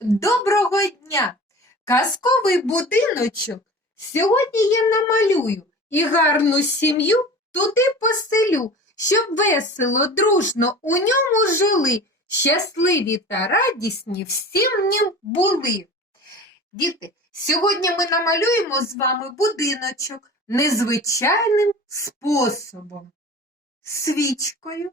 Доброго дня! Казковий будиночок сьогодні я намалюю і гарну сім'ю туди поселю, щоб весело, дружно у ньому жили, щасливі та радісні всім в нім були. Діти, сьогодні ми намалюємо з вами будиночок незвичайним способом, свічкою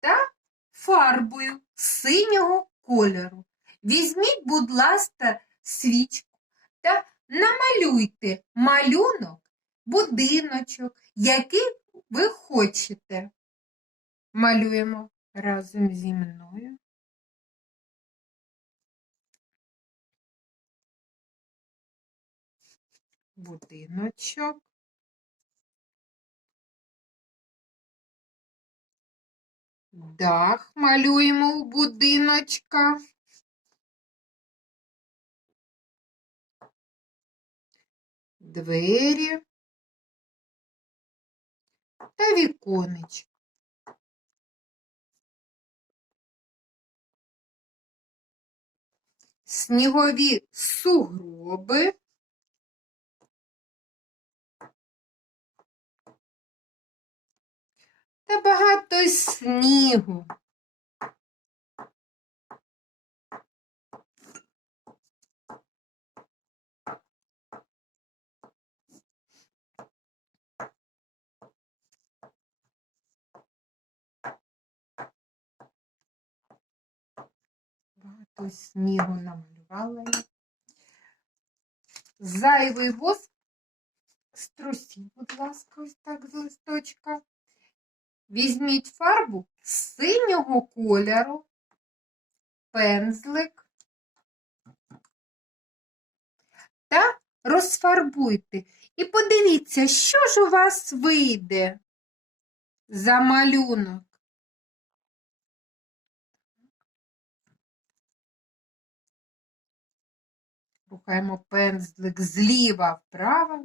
та фарбою синього кольору. Візьміть, будь ласка, свічку та намалюйте малюнок, будиночок, який ви хочете. Малюємо разом зі мною. Будиночок. Дах малюємо у будиночка. Двері та віконечко. Снігові сугроби. Та багато снігу. Багато снігу намалювала я. Зайвий воск струсіть, будь ласка, ось так з листочка. Візьміть фарбу синього кольору, пензлик та розфарбуйте. І подивіться, що ж у вас вийде за малюнок. Рухаємо пензлик зліва вправо,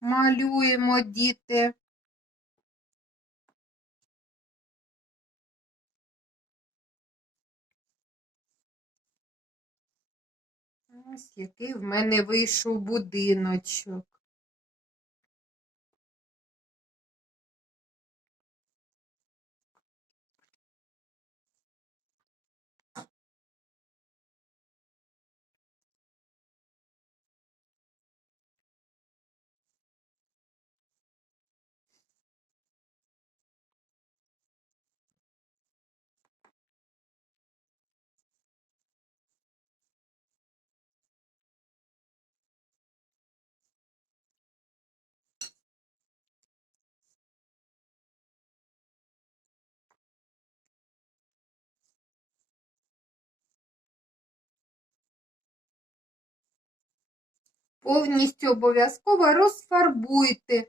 малюємо діти. Ось який в мене вийшов будиночок. Повністю обов'язково розфарбуйте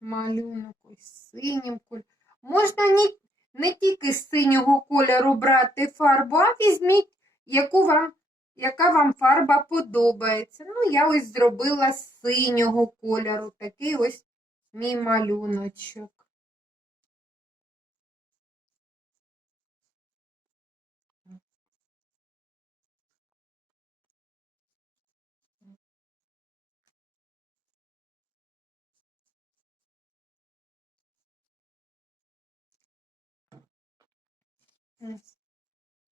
малюнок ось синім кольором. Можна не, не тільки з синього кольору брати фарбу, а візьміть, яку вам, яка вам фарба подобається. Ну, я ось зробила з синього кольору такий ось мій малюночок.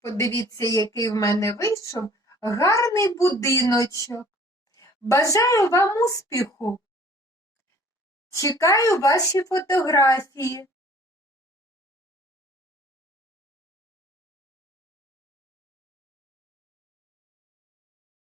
Подивіться, який в мене вийшов гарний будиночок. Бажаю вам успіху. Чекаю ваші фотографії.